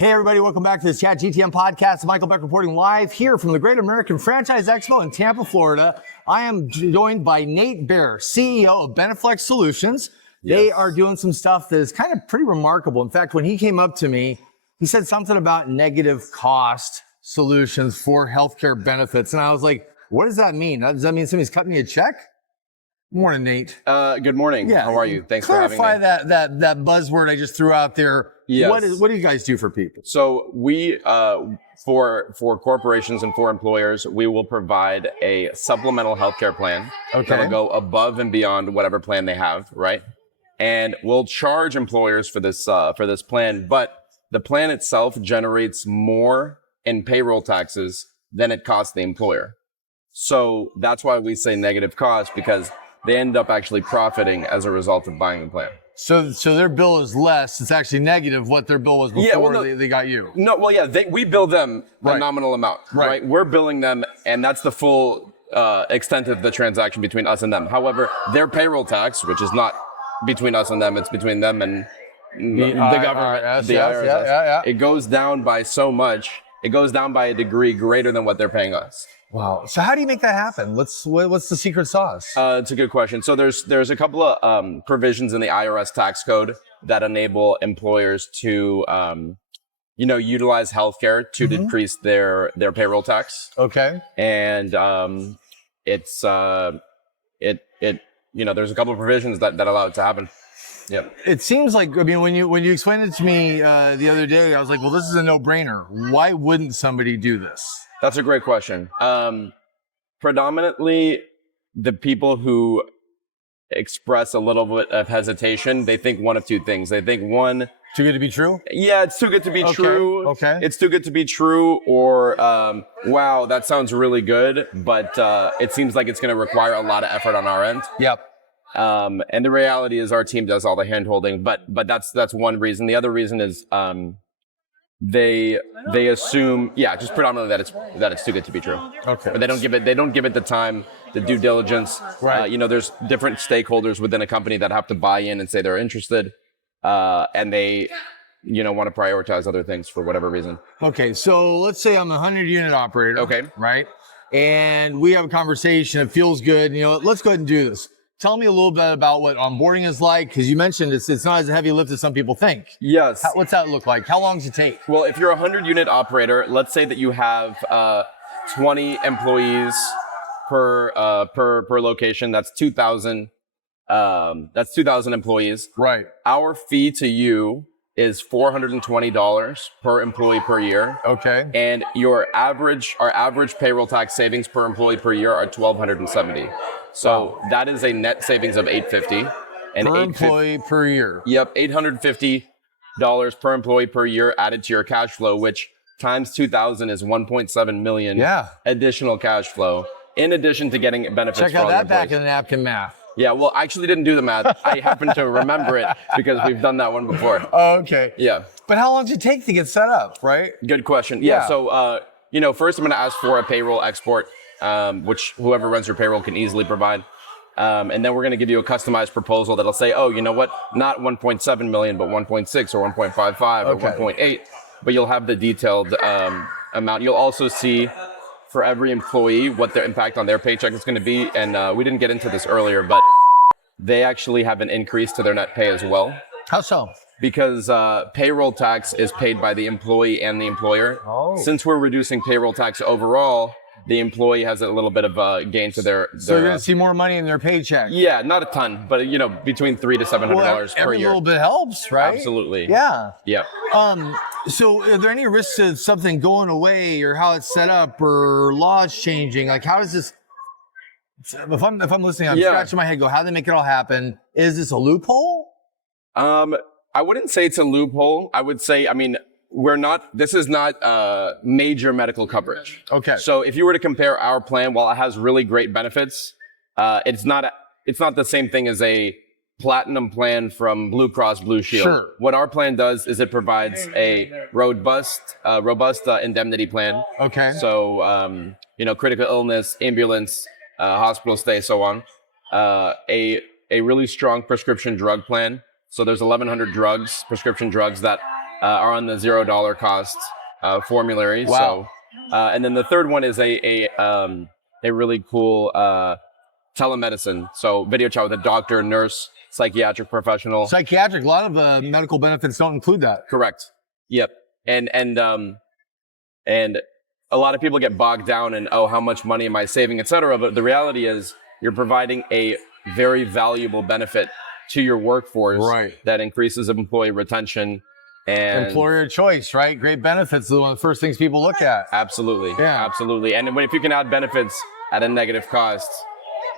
Hey everybody, welcome back to the Chat GTM podcast. Michael Beck reporting live here from the Great American Franchise Expo in Tampa, Florida. I am joined by Nate Baer, CEO of Beneflex Solutions. Yes. They are doing some stuff that is kind of pretty remarkable. In fact, when he came up to me, he said something about negative cost solutions for healthcare benefits. And I was like, what does that mean? Does that mean somebody's cutting me a check? Morning, Nate. Good morning. Yeah. How are you? Thanks for having me. Clarify that buzzword I just threw out there. Yes. What do you guys do for people? So we, for corporations and for employers, we will provide a supplemental healthcare plan that'll go above and beyond whatever plan they have, right? And we'll charge employers for this plan, but the plan itself generates more in payroll taxes than it costs the employer. So that's why we say negative cost, because they end up actually profiting as a result of buying the plan. So their bill is less. It's actually negative what their bill was before they got you. No, well, yeah, we bill them a nominal amount, right? We're billing them, and that's the full extent of the transaction between us and them. However, their payroll tax, which is not between us and them, it's between them and the government, the IRS. It goes down by so much. It goes down by a degree greater than what they're paying us. Wow. So how do you make that happen? What's the secret sauce? It's a good question. So there's a couple of provisions in the IRS tax code that enable employers to utilize healthcare to decrease their payroll tax. Okay. And there's a couple of provisions that allow it to happen. Yeah. It seems like, I mean, when you explained it to me the other day, I was like, well, this is a no-brainer. Why wouldn't somebody do this? That's a great question. Predominantly, the people who express a little bit of hesitation, they think one of two things. They think one, too good to be true? Yeah, it's too good to be true. Okay. It's too good to be true, or wow, that sounds really good, but it seems like it's going to require a lot of effort on our end. Yep. And the reality is our team does all the hand holding, but that's one reason. The other reason is they assume, just predominantly that it's too good to be true. Okay. But they don't give it the time, the due diligence. Right. There's different stakeholders within a company that have to buy in and say they're interested, and they want to prioritize other things for whatever reason. Okay, so let's say I'm a 100-unit operator. Okay. Right? And we have a conversation. It feels good. Let's go ahead and do this. Tell me a little bit about what onboarding is like, because you mentioned it's not as a heavy lift as some people think. Yes. What's that look like? How long does it take? Well, if you're a 100-unit operator, let's say that you have 20 employees per location. That's 2,000. That's 2,000 employees. Right. Our fee to you is $420 per employee per year. Okay. And our average payroll tax savings per employee per year are $1,270. So that is a net savings of $850. And per employee per year. Yep, $850 per employee per year added to your cash flow, which times 2,000 is 1.7 million. Yeah. Additional cash flow, in addition to getting benefits. Check out that back in the napkin math. Yeah, well, I actually didn't do the math. I happen to remember it because we've done that one before. Oh, okay. Yeah. But how long does it take to get set up, right? Good question. Yeah. So, first I'm going to ask for a payroll export, which whoever runs your payroll can easily provide. And then we're going to give you a customized proposal that'll say, oh, you know what? Not 1.7 million, but 1.6 or 1.55 or 1.8. But you'll have the detailed amount. You'll also see for every employee what their impact on their paycheck is going to be. And we didn't get into this earlier, but they actually have an increase to their net pay as well. How so? Because payroll tax is paid by the employee and the employer. Oh. Since we're reducing payroll tax overall, the employee has a little bit of a gain to their So you're going to see more money in their paycheck. Yeah, not a ton, but between $300 to $700 per year. Every little bit helps, right? Absolutely. Yeah. Yep. So are there any risks of something going away, or how it's set up, or laws changing? Like, how does this? If I'm listening, I'm scratching my head. Go, how do they make it all happen? Is this a loophole? I wouldn't say it's a loophole. I would say, this is not major medical coverage. Okay. So if you were to compare our plan, while it has really great benefits, it's not the same thing as a platinum plan from Blue Cross Blue Shield. Sure. What our plan does is it provides a robust indemnity plan. Okay. So, critical illness, ambulance, hospital stay, so on. A really strong prescription drug plan. So there's 1,100 prescription drugs that are on the $0 cost formulary. Wow. So, and then the third one is a really cool telemedicine. So video chat with a doctor, nurse, psychiatric professional. Psychiatric, a lot of medical benefits don't include that. Correct. Yep. And a lot of people get bogged down in, oh, how much money am I saving, et cetera. But the reality is you're providing a very valuable benefit to your workforce that increases employee retention and employer choice, right? Great benefits are one of the first things people look at. Absolutely. Yeah. Absolutely. And if you can add benefits at a negative cost,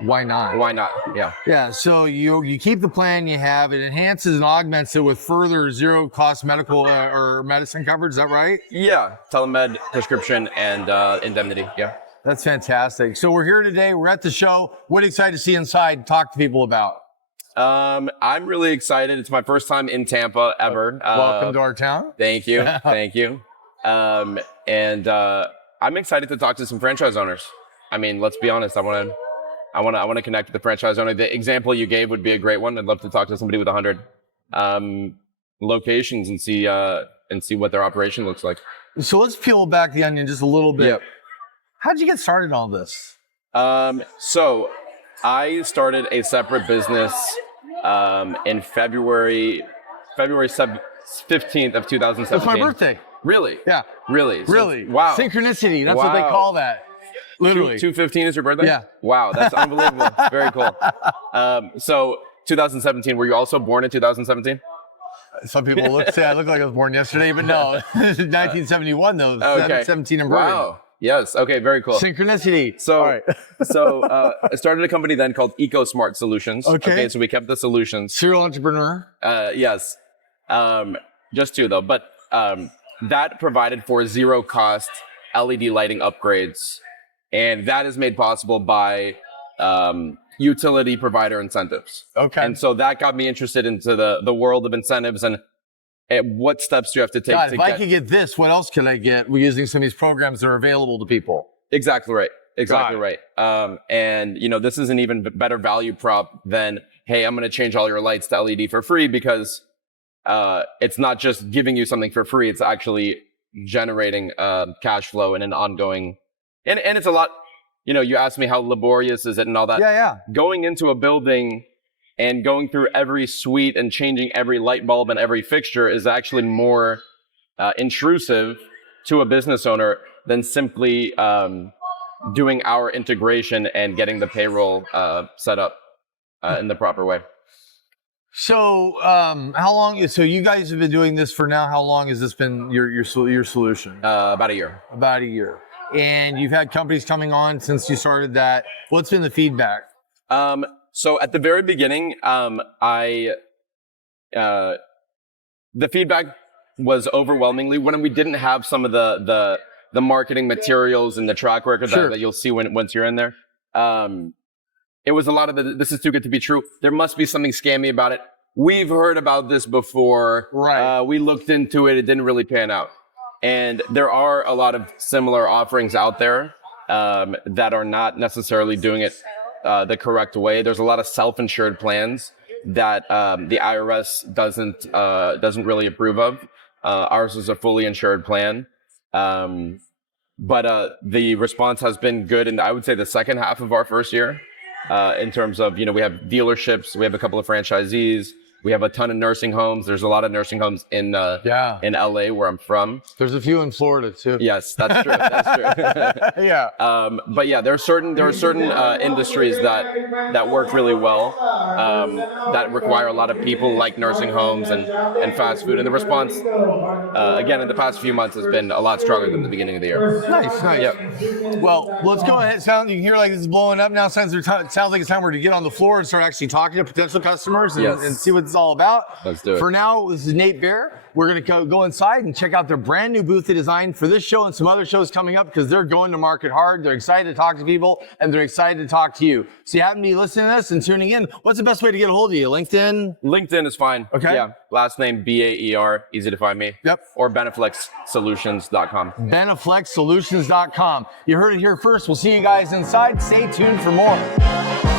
why not? Why not? Yeah. Yeah. So you keep the plan you have. It enhances and augments it with further zero cost medical or medicine coverage. Is that right? Yeah. Telemed, prescription, and indemnity. Yeah. That's fantastic. So we're here today. We're at the show. What are you excited to see inside? Talk to people about. I'm really excited. It's my first time in Tampa ever. Welcome to our town. Thank you. Thank you. And I'm excited to talk to some franchise owners. I mean, let's be honest. I want to connect with the franchise owner. The example you gave would be a great one. I'd love to talk to somebody with 100 locations and see what their operation looks like. So let's peel back the onion just a little bit. Yep. How'd you get started in all this? So I started a separate business in February 15th of 2017. That's my birthday. Really? Yeah. Really? So, really? Wow. Synchronicity. That's what they call that. Literally. 2/15 is your birthday? Yeah. Wow, that's unbelievable. Very cool. So 2017, were you also born in 2017? Some people say I look like I was born yesterday, but no. 1971 though. Okay. 17 and birth. Wow. Yes. Okay. Very cool. Synchronicity. So, I started a company then called EcoSmart Solutions. Okay. So we kept the solutions. Serial entrepreneur. Yes. Just two though, but that provided for zero cost LED lighting upgrades, and that is made possible by utility provider incentives. Okay. And so that got me interested into the world of incentives and what steps do you have to take God, if I could get this, what else can I get? We're using some of these programs that are available to people. Exactly right. Exactly right. And this is an even better value prop than, hey, I'm going to change all your lights to LED for free, because it's not just giving you something for free. It's actually generating cash flow in an ongoing, and it's a lot, you asked me how laborious is it and all that. Yeah. Going into a building and going through every suite and changing every light bulb and every fixture is actually more intrusive to a business owner than simply doing our integration and getting the payroll set up in the proper way. So how long? So you guys have been doing this for now. How long has this been your solution? About a year. About a year. And you've had companies coming on since you started that. What's been the feedback? So at the very beginning, the feedback was overwhelmingly when we didn't have some of the marketing materials and the track record that you'll see once you're in there. It was a lot of this is too good to be true. There must be something scammy about it. We've heard about this before. Right. We looked into it. It didn't really pan out. And there are a lot of similar offerings out there that are not necessarily doing it the correct way. There's a lot of self-insured plans that the IRS doesn't really approve of. Ours is a fully insured plan. But the response has been good. And I would say the second half of our first year, in terms of, we have dealerships, we have a couple of franchisees, we have a ton of nursing homes. There's a lot of nursing homes in LA where I'm from. There's a few in Florida too. Yes, that's true. That's true. Yeah. But yeah, there are certain industries that work really well, that require a lot of people, like nursing homes and fast food. And the response, again, in the past few months has been a lot stronger than the beginning of the year. Nice. Yep. Well, let's go ahead. You can hear like this is blowing up now. Sounds like it's time to get on the floor and start actually talking to potential customers and see what it's all about. Let's do it. For now, this is Nate Baer. We're going to go inside and check out their brand new booth they designed for this show and some other shows coming up, because they're going to market hard. They're excited to talk to people, and they're excited to talk to you. So you happen to be listening to this and tuning in. What's the best way to get a hold of you? LinkedIn? LinkedIn is fine. Okay. Yeah. Last name Baer, easy to find me. Yep. Or BeneflexSolutions.com. BeneflexSolutions.com. You heard it here first. We'll see you guys inside. Stay tuned for more.